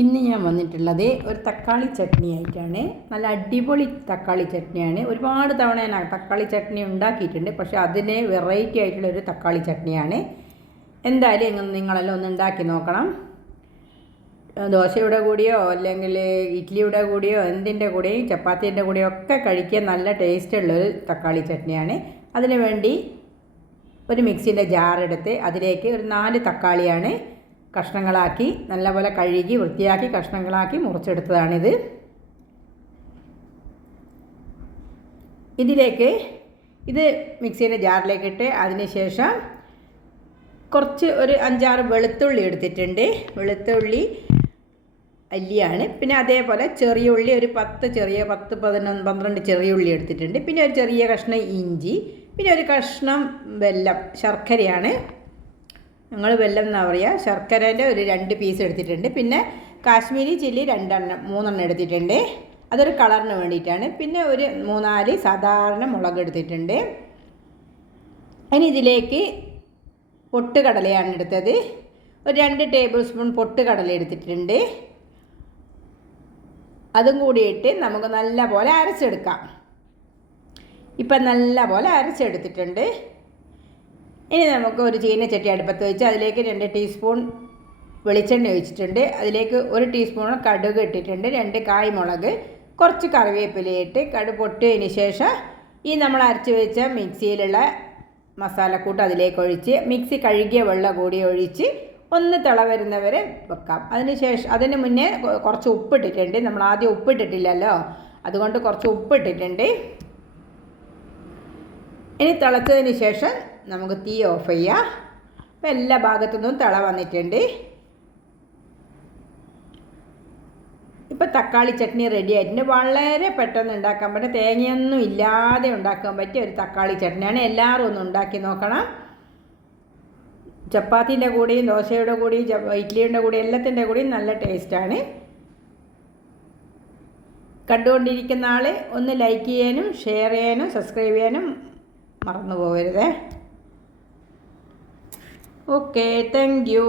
ഇന്ന് ഞാൻ വന്നിട്ടുള്ളത് ഒരു തക്കാളി ചട്നി ആയിട്ടാണ്. നല്ല അടിപൊളി തക്കാളി ചട്നിയാണ്. ഒരുപാട് തവണ ഞാൻ തക്കാളി ചട്നി ഉണ്ടാക്കിയിട്ടുണ്ട്. പക്ഷേ അതിന് വെറൈറ്റി ആയിട്ടുള്ളൊരു തക്കാളി ചട്നിയാണ്. എന്തായാലും നിങ്ങളെല്ലാം ഒന്ന് ഉണ്ടാക്കി നോക്കണം. ദോശയുടെ കൂടെയോ അല്ലെങ്കിൽ ഇഡ്ഡലിയുടെ കൂടെയോ എന്തിൻ്റെ കൂടെയും ചപ്പാത്തിൻ്റെ കൂടെയോ ഒക്കെ കഴിക്കാൻ നല്ല ടേസ്റ്റുള്ളൊരു തക്കാളി ചട്നിയാണ്. അതിനു വേണ്ടി ഒരു മിക്സിൻ്റെ ജാറെടുത്ത് അതിലേക്ക് ഒരു 4 തക്കാളിയാണ് കഷ്ണങ്ങളാക്കി നല്ലപോലെ കഴുകി വൃത്തിയാക്കി കഷ്ണങ്ങളാക്കി മുറിച്ചെടുത്തതാണിത്. ഇത് മിക്സിയുടെ ജാറിലേക്ക് ഇട്ട് അതിന് ശേഷം കുറച്ച് ഒരു 5-6 വെളുത്തുള്ളി എടുത്തിട്ടുണ്ട്. വെളുത്തുള്ളി അല്ലിയാണ്. പിന്നെ അതേപോലെ ചെറിയ ഉള്ളി ഒരു 10-12 ചെറിയ ഉള്ളി എടുത്തിട്ടുണ്ട്. പിന്നെ ഒരു ചെറിയ കഷ്ണം ഇഞ്ചി, പിന്നെ ഒരു കഷ്ണം വെല്ലം, ശർക്കരയാണ്. ഞങ്ങൾ വെല്ലം എന്നാ പറയുക. ശർക്കരേൻ്റെ ഒരു 2 പീസ് എടുത്തിട്ടുണ്ട്. പിന്നെ കാശ്മീരി ചില്ലി 3 എടുത്തിട്ടുണ്ട്. അതൊരു കളറിന് വേണ്ടിയിട്ടാണ്. പിന്നെ ഒരു 3-4 സാധാരണ മുളക് എടുത്തിട്ടുണ്ട്. ഇനി ഇതിലേക്ക് പൊട്ടുകടലയാണ് എടുത്തത്. ഒരു 2 ടേബിൾ സ്പൂൺ പൊട്ടുകടല എടുത്തിട്ടുണ്ട്. അതും കൂടിയിട്ട് നമുക്ക് നല്ല പോലെ അരച്ചെടുക്കാം. ഇപ്പം നല്ല പോലെ അരച്ചെടുത്തിട്ടുണ്ട്. ഇനി നമുക്ക് ഒരു ചീനച്ചട്ടി അടുപ്പത്ത് വെച്ച് അതിലേക്ക് 2 ടീസ്പൂൺ വെളിച്ചെണ്ണ ഒഴിച്ചിട്ടുണ്ട്. അതിലേക്ക് 1 ടീസ്പൂൺ കടുക് ഇട്ടിട്ടുണ്ട്. 2 കായ്മുളക്, കുറച്ച് കറിവേപ്പിലയിട്ട് കടുക് പൊട്ടിയതിന് ശേഷം ഈ നമ്മൾ അരച്ച് വെച്ച മിക്സിയിലുള്ള മസാലക്കൂട്ട് അതിലേക്ക് ഒഴിച്ച് മിക്സി കഴുകിയ വെള്ളം കൂടി ഒഴിച്ച് ഒന്ന് തിള വരുന്നവരെ വെക്കാം. അതിന് മുന്നേ കുറച്ച് ഉപ്പിട്ടിട്ടുണ്ട്. നമ്മൾ ആദ്യം ഉപ്പിട്ടിട്ടില്ലല്ലോ, അതുകൊണ്ട് കുറച്ച് ഉപ്പിട്ടിട്ടുണ്ട്. ഇനി തിളച്ചതിന് ശേഷം നമുക്ക് തീ ഓഫ് ചെയ്യാം. അപ്പോൾ എല്ലാ ഭാഗത്തുനിന്നും തിള വന്നിട്ടുണ്ട്. ഇപ്പോൾ തക്കാളി ചട്നി റെഡി ആയിട്ടുണ്ട്. വളരെ പെട്ടെന്ന് ഉണ്ടാക്കാൻ പറ്റും, തേങ്ങയൊന്നും ഇല്ലാതെ ഉണ്ടാക്കാൻ പറ്റിയ ഒരു തക്കാളി ചട്നിയാണ്. എല്ലാവരും ഒന്ന് ഉണ്ടാക്കി നോക്കണം. ചപ്പാത്തിൻ്റെ കൂടെയും ദോശയുടെ കൂടെയും ഇഡ്ഡലിയുടെ കൂടെയും എല്ലാത്തിൻ്റെ കൂടെയും നല്ല ടേസ്റ്റാണ്. കണ്ടുകൊണ്ടിരിക്കുന്ന ആൾ ഒന്ന് ലൈക്ക് ചെയ്യാനും ഷെയർ ചെയ്യാനും സബ്സ്ക്രൈബ് ചെയ്യാനും മറന്നു പോകരുത്. Okay, thank you.